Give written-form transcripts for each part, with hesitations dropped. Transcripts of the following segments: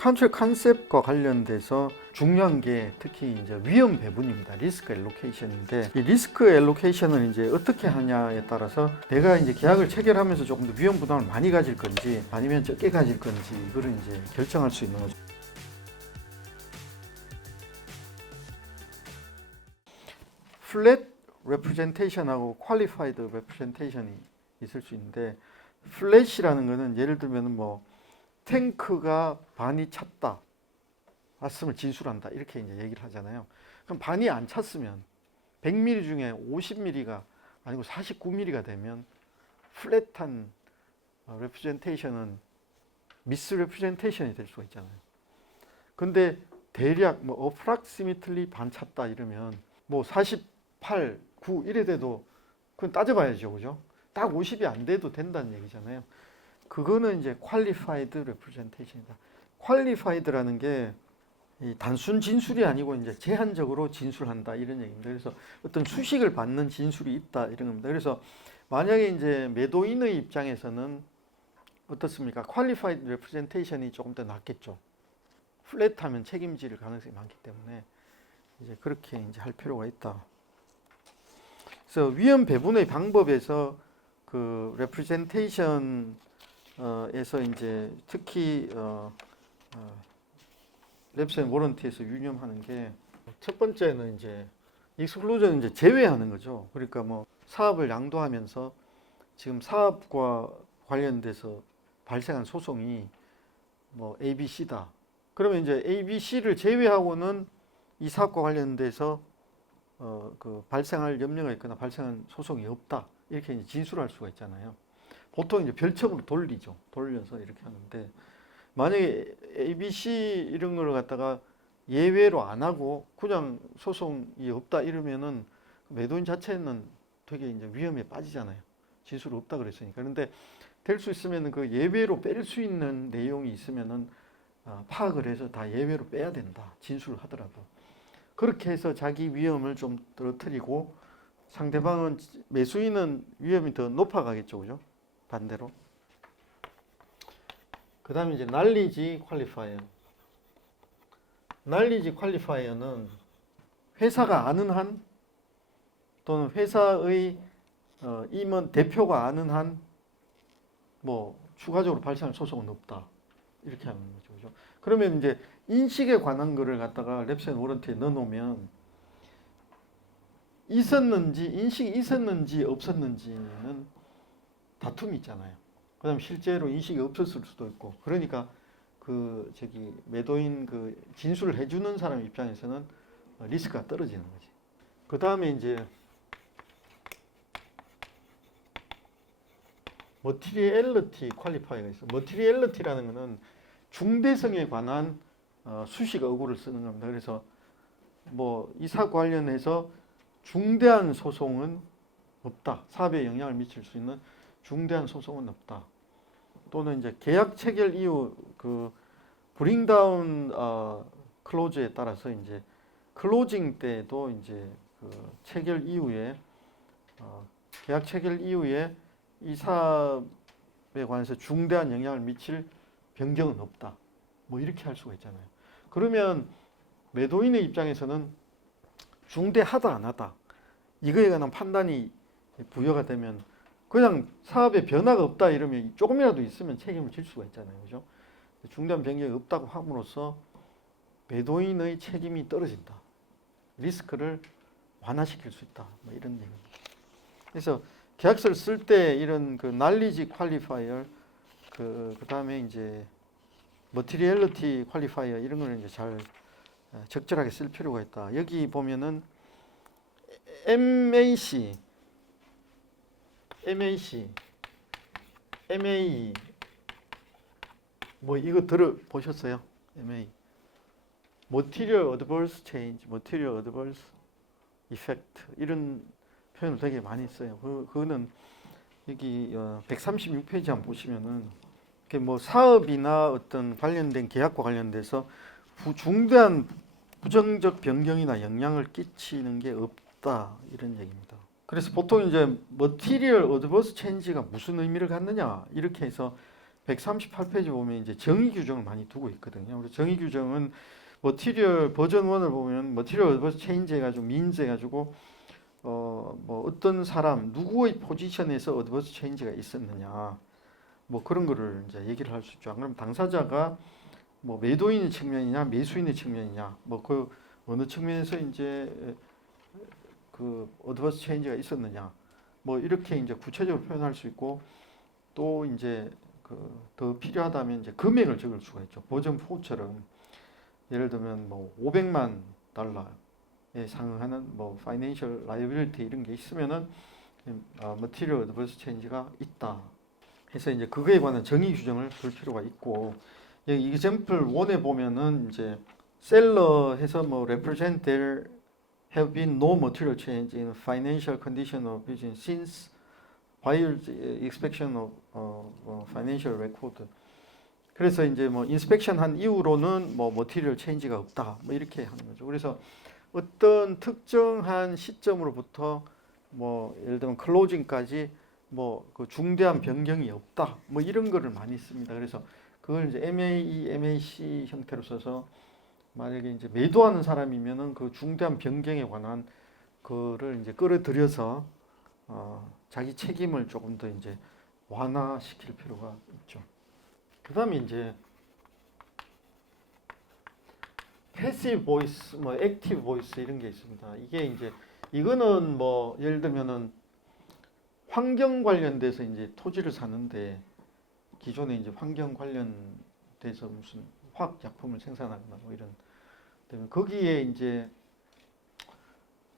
컨트랙 컨셉과 관련돼서 중요한 게 특히 이제 위험 배분입니다. 리스크 엘로케이션인데 이 리스크 엘로케이션을 이제 어떻게 하냐에 따라서 내가 이제 계약을 체결하면서 조금 더 위험 부담을 많이 가질 건지 아니면 적게 가질 건지 이거를 이제 결정할 수 있는 거죠. 플랫 레프레젠테이션하고 퀄리파이드 레프레젠테이션이 있을 수 있는데 플랫이라는 거는 예를 들면 뭐 탱크가 반이 찼다. 찼음을 진술한다. 이렇게 이제 얘기를 하잖아요. 그럼 반이 안 찼으면 100mm 중에 50mm가 아니고 49mm가 되면 플랫한 레프레젠테이션은 미스 레프레젠테이션이 될 수가 있잖아요. 근데 대략 뭐 approximately 반 찼다 이러면 뭐 48, 9 이래 돼도 그건 따져봐야죠. 그죠? 딱 50이 안 돼도 된다는 얘기잖아요. 그거는 이제 qualified representation이다. qualified라는 게 단순 진술이 아니고 이제 제한적으로 진술한다 이런 얘기입니다. 그래서 어떤 수식을 받는 진술이 있다 이런 겁니다. 그래서 만약에 이제 매도인의 입장에서는 어떻습니까? qualified representation이 조금 더 낫겠죠. 플랫하면 책임질 가능성이 많기 때문에 이제 그렇게 이제 할 필요가 있다. 그래서 위험 배분의 방법에서 그 representation 에서 이제 특히 랩스 앤 워런티에서 유념하는 게 첫 번째는 이제 익스클루전 이제 제외하는 거죠. 그러니까 뭐 사업을 양도하면서 지금 사업과 관련돼서 발생한 소송이 뭐 A, B, C다. 그러면 이제 A, B, C를 제외하고는 이 사업과 관련돼서 그 발생할 염려가 있거나 발생한 소송이 없다. 이렇게 이제 진술할 수가 있잖아요. 보통 이제 별첨으로 돌리죠. 돌려서 이렇게 하는데 만약에 A, B, C 이런 걸 갖다가 예외로 안 하고 그냥 소송이 없다 이러면은 매도인 자체는 되게 이제 위험에 빠지잖아요. 진술 없다 그랬으니까. 그런데 될 수 있으면 그 예외로 뺄 수 있는 내용이 있으면은 파악을 해서 다 예외로 빼야 된다. 진술을 하더라도. 그렇게 해서 자기 위험을 좀 떨어뜨리고 상대방은 매수인은 위험이 더 높아가겠죠. 그죠? 반대로. 그 다음에 이제 knowledge qualifier. knowledge qualifier는 회사가 아는 한 또는 회사의 임원 대표가 아는 한 뭐 추가적으로 발생할 소송은 없다. 이렇게 하는 거죠. 그죠? 그러면 이제 인식에 관한 거를 갖다가 랩스 앤 워런티에 넣어놓으면 있었는지 인식이 있었는지 없었는지는 다툼이 있잖아요. 그다음 실제로 인식이 없었을 수도 있고 그러니까 그 저기 매도인 그 진술을 해주는 사람 입장에서는 리스크가 떨어지는 거지. 그 다음에 이제 머티리얼리티 퀄리파이어가 있어. 머티리얼리티라는 것은 중대성에 관한 수식 어구를 쓰는 겁니다. 그래서 뭐 이 사업 관련해서 중대한 소송은 없다. 사업에 영향을 미칠 수 있는 중대한 소송은 없다. 또는 이제 계약 체결 이후 그 브링 다운 클로즈에 따라서 이제 클로징 때도 이제 그 체결 이후에 계약 체결 이후에 이 사업에 관해서 중대한 영향을 미칠 변경은 없다. 뭐 이렇게 할 수가 있잖아요. 그러면 매도인의 입장에서는 중대하다 안 하다 이거에 관한 판단이 부여가 되면 그냥 사업에 변화가 없다 이러면 조금이라도 있으면 책임을 질 수가 있잖아요. 그죠? 중대한 변경이 없다고 함으로써 매도인의 책임이 떨어진다. 리스크를 완화시킬 수 있다. 뭐 이런 얘기입니다. 그래서 계약서를 쓸 때 이런 그 knowledge qualifier 그 다음에 이제 materiality qualifier 이런 거를 이제 잘 적절하게 쓸 필요가 있다. 여기 보면은 MAC, MA 뭐 이거 들어보셨어요? MA Material Adverse Change, Material Adverse Effect 이런 표현을 되게 많이 써요. 그거는 여기 136페이지 한번 보시면은 뭐 사업이나 어떤 관련된 계약과 관련돼서 중대한 부정적 변경이나 영향을 끼치는 게 없다 이런 얘기입니다. 그래서 보통 이제 Material Adverse Change가 무슨 의미를 갖느냐 이렇게 해서 138페이지 보면 이제 정의 규정을 많이 두고 있거든요. 그래서 정의 규정은 머티리얼 버전 1을 보면 머티리얼 어드버스 체인지 해가지고 민즈 해가지고 뭐 어떤 사람 누구의 포지션에서 어드버스 체인지가 있었느냐 뭐 그런 거를 이제 얘기를 할 수 있죠. 그럼 당사자가 뭐 매도인의 측면이냐 매수인의 측면이냐 뭐 그 어느 측면에서 이제 그 어드버스 체인지가 있었느냐 뭐 이렇게 이제 구체적으로 표현할 수 있고 또 이제 그 더 필요하다면 이제 금액을 적을 수가 있죠. 버전 4처럼 예를 들면 뭐 500만 달러에 상응하는 뭐 파이낸셜 라이어빌리티 이런 게 있으면은 머티리얼 어드버스 체인지가 있다. 해서 이제 그거에 관한 정의 규정을 둘 필요가 있고 여기 example 1에 보면은 이제 셀러 해서 뭐 represent there have been no material change in financial condition of business since prior inspection of financial record. 그래서 이제 뭐 인스펙션 한 이후로는 뭐 머티리얼 체인지가 없다. 뭐 이렇게 하는 거죠. 그래서 어떤 특정한 시점으로부터 뭐 예를 들면 클로징까지 뭐 그 중대한 변경이 없다. 뭐 이런 거를 많이 씁니다. 그래서 그걸 이제 MAE, MAC 형태로 써서 만약에 이제 매도하는 사람이면은 그 중대한 변경에 관한 거를 이제 끌어들여서 자기 책임을 조금 더 이제 완화시킬 필요가 있죠. 그다음에 이제 패시브 보이스, 뭐 액티브 보이스 이런 게 있습니다. 이게 이제 이거는 뭐 예를 들면은 환경 관련돼서 이제 토지를 사는데 기존에 이제 환경 관련돼서 무슨 화학 약품을 생산하거나 뭐 이런 때문에 거기에 이제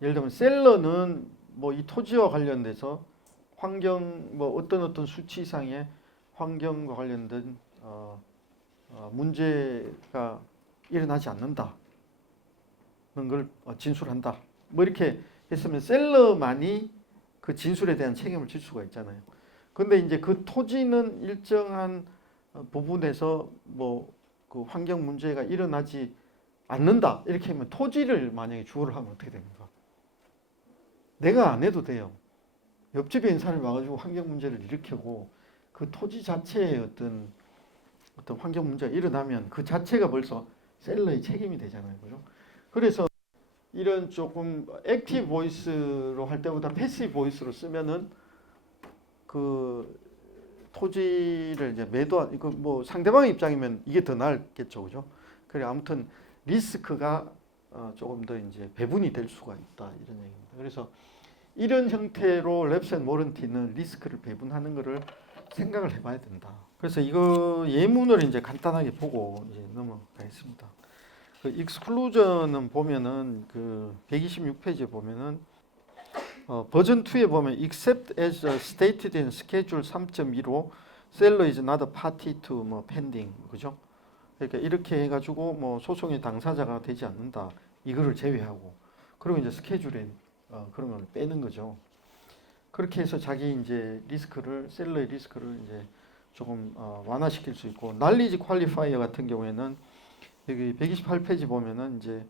예를 들면 셀러는 뭐 이 토지와 관련돼서 환경 뭐 어떤 수치 이상의 환경과 관련된 문제가 일어나지 않는다는 걸 진술한다. 뭐 이렇게 했으면 셀러만이 그 진술에 대한 책임을 질 수가 있잖아요. 근데 이제 그 토지는 일정한 부분에서 뭐 그 환경 문제가 일어나지 않는다. 이렇게 하면 토지를 만약에 주어를 하면 어떻게 됩니까? 내가 안 해도 돼요. 옆집에 있는 사람이 와가지고 환경 문제를 일으키고 그 토지 자체에 어떤 환경 문제가 일어나면 그 자체가 벌써 셀러의 책임이 되잖아요. 그죠? 그래서 이런 조금 액티브 보이스로 할 때보다 패시브 보이스로 쓰면은 그 토지를 이제 이거 뭐 상대방의 입장이면 이게 더 나을겠죠. 그죠? 그래 아무튼 리스크가 조금 더 이제 배분이 될 수가 있다. 이런 얘기입니다. 그래서 이런 형태로 랩스 앤 워런티는 리스크를 배분하는 것을 생각을 해봐야 된다. 그래서 이거 예문을 이제 간단하게 보고 이제 넘어가겠습니다. 그 익스클루전은 보면은 그 126페이지에 보면은 버전 2에 보면 except as stated in schedule 3.2로 seller is not a party to 뭐 pending 그죠? 그러니까 이렇게 해가지고 뭐 소송의 당사자가 되지 않는다. 이거를 제외하고 그리고 이제 스케줄에 그런 걸 빼는 거죠. 그렇게 해서 자기 이제 리스크를 셀러의 리스크를 이제 조금 완화시킬 수 있고 날리지 퀄리파이어 같은 경우에는 여기 128페이지 보면은 이제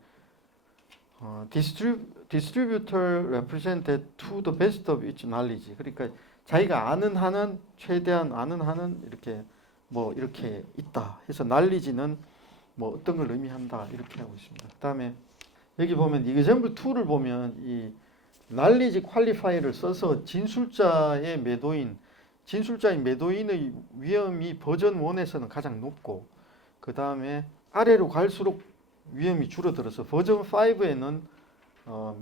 distributor represented to the best of its knowledge. 그러니까 자기가 아는 한은 최대한 아는 한은 이렇게 뭐 이렇게 있다 해서 knowledge는 뭐 어떤 걸 의미한다 이렇게 하고 있습니다. 그다음에 여기 보면 example 2를 보면 이 knowledge qualifier를 써서 진술자의 매도인의 위험이 버전 1에서는 가장 높고 그 다음에 아래로 갈수록 위험이 줄어들어서 버전 5에는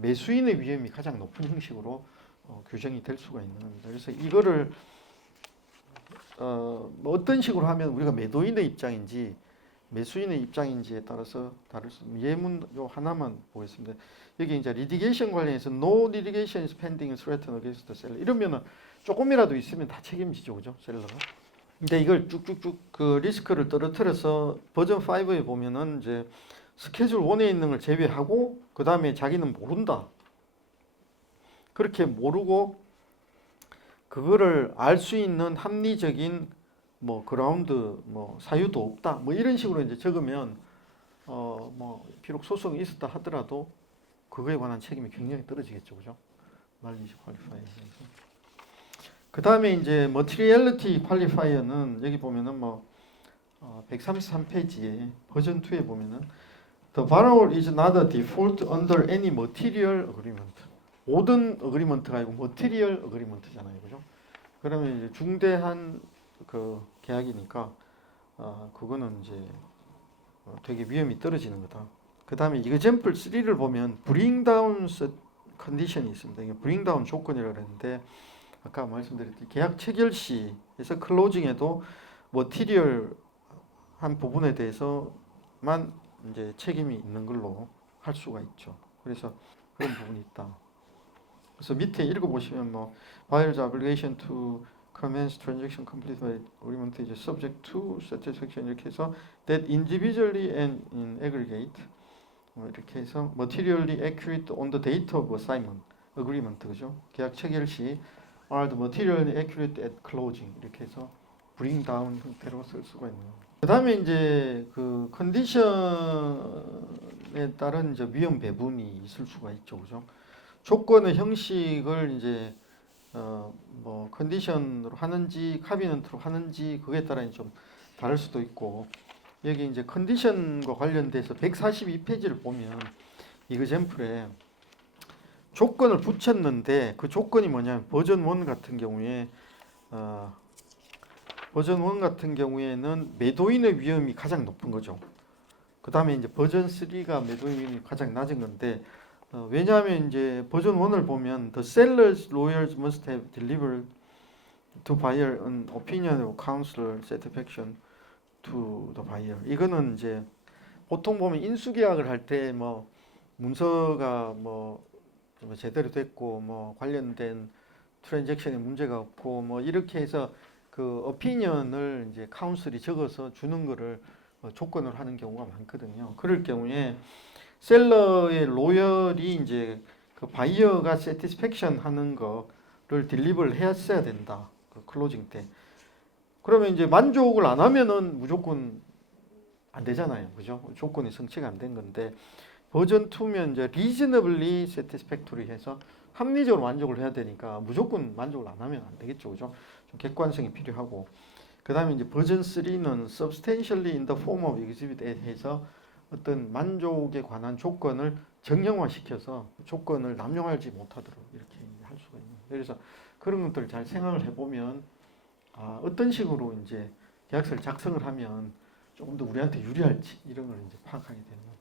매수인의 위험이 가장 높은 형식으로 규정이 될 수가 있는 겁니다. 그래서 이거를 뭐 어떤 식으로 하면 우리가 매도인의 입장인지 매수인의 입장인지에 따라서 다를 수 있습니다. 예문 요 하나만 보겠습니다. 여기 이제 리티게이션 관련해서 no litigation is pending threatened against the seller 이러면은 조금이라도 있으면 다 책임지죠, 그죠, 셀러가. 근데 이걸 쭉쭉쭉 그 리스크를 떨어뜨려서 버전 5에 보면은 이제 스케줄 1에 있는 걸 제외하고 그 다음에 자기는 모른다. 그렇게 모르고 그거를 알 수 있는 합리적인 뭐 그라운드 뭐 사유도 없다. 뭐 이런 식으로 이제 적으면 뭐 비록 소송이 있었다 하더라도 그거에 관한 책임이 굉장히 떨어지겠죠, 그죠? 말리지 퀄리파이어에서. 그 다음에 이제 Materiality Qualifier는 여기 보면은 뭐 133페이지에 버전 2에 보면은 The borrower is not a default under any material agreement. 모든 어그리먼트가 아니고 material agreement잖아요, 그죠? 그러면 이제 중대한 그 계약이니까 그거는 이제 되게 위험이 떨어지는 거다. 그 다음에 example 3를 보면 bring down 컨디션이 있습니다. 이게 bring down 조건이라고 그랬는데 아까 말씀드렸듯이 계약 체결 시에서 클로징에도 머티리얼 한 부분에 대해서만 이제 책임이 있는 걸로 할 수가 있죠. 그래서 그런 부분이 있다. 그래서 밑에 읽어보시면 뭐 buyer's obligation to commence transaction complete by agreement is subject to satisfaction 이렇게 해서 that individually and in aggregate 이렇게 해서 materially accurate on the date of assignment agreement 그죠? 계약 체결 시 are the materially accurate at closing 이렇게 해서 bring down 형태로 쓸 수가 있네요. 그 다음에 이제 그 컨디션에 따른 이제 위험 배분이 있을 수가 있죠, 그죠? 조건의 형식을 이제 뭐 컨디션으로 하는지 카비넌트로 하는지 그에 따라 좀 다를 수도 있고 여기 이제 컨디션과 관련돼서 142페이지를 보면 이그젬플에 조건을 붙였는데 그 조건이 뭐냐면 버전 1 같은 경우에 버전 1 같은 경우에는 매도인의 위험이 가장 높은 거죠. 그 다음에 이제 버전 3가 매도인 위험이 가장 낮은 건데 왜냐하면 이제 버전 1을 보면 the seller's lawyers must have delivered to buyer an opinion of counsel satisfaction to the buyer. 이거는 이제 보통 보면 인수계약을 할 때 뭐 문서가 뭐 제대로 됐고 뭐 관련된 트랜잭션에 문제가 없고 뭐 이렇게 해서 그 어피니언을 이제 카운슬이 적어서 주는 거를 조건으로 하는 경우가 많거든요. 그럴 경우에 셀러의 로열이 이제 그 바이어가 세티스팩션 하는 거를 딜리버를 했어야 된다. 그 클로징 때. 그러면 이제 만족을 안 하면은 무조건 안 되잖아요. 그죠? 조건이 성취가 안 된 건데 버전 2면 이제 reasonably satisfactory 해서 합리적으로 만족을 해야 되니까 무조건 만족을 안 하면 안 되겠죠. 그죠? 좀 객관성이 필요하고. 그다음에 이제 버전 3는 substantially in the form of exhibit A 해서 어떤 만족에 관한 조건을 정형화시켜서 조건을 남용하지 못하도록 이렇게 할 수가 있는. 그래서 그런 것들을 잘 생각을 해보면 어떤 식으로 이제 계약서를 작성을 하면 조금 더 우리한테 유리할지 이런 걸 이제 파악하게 되는 거죠.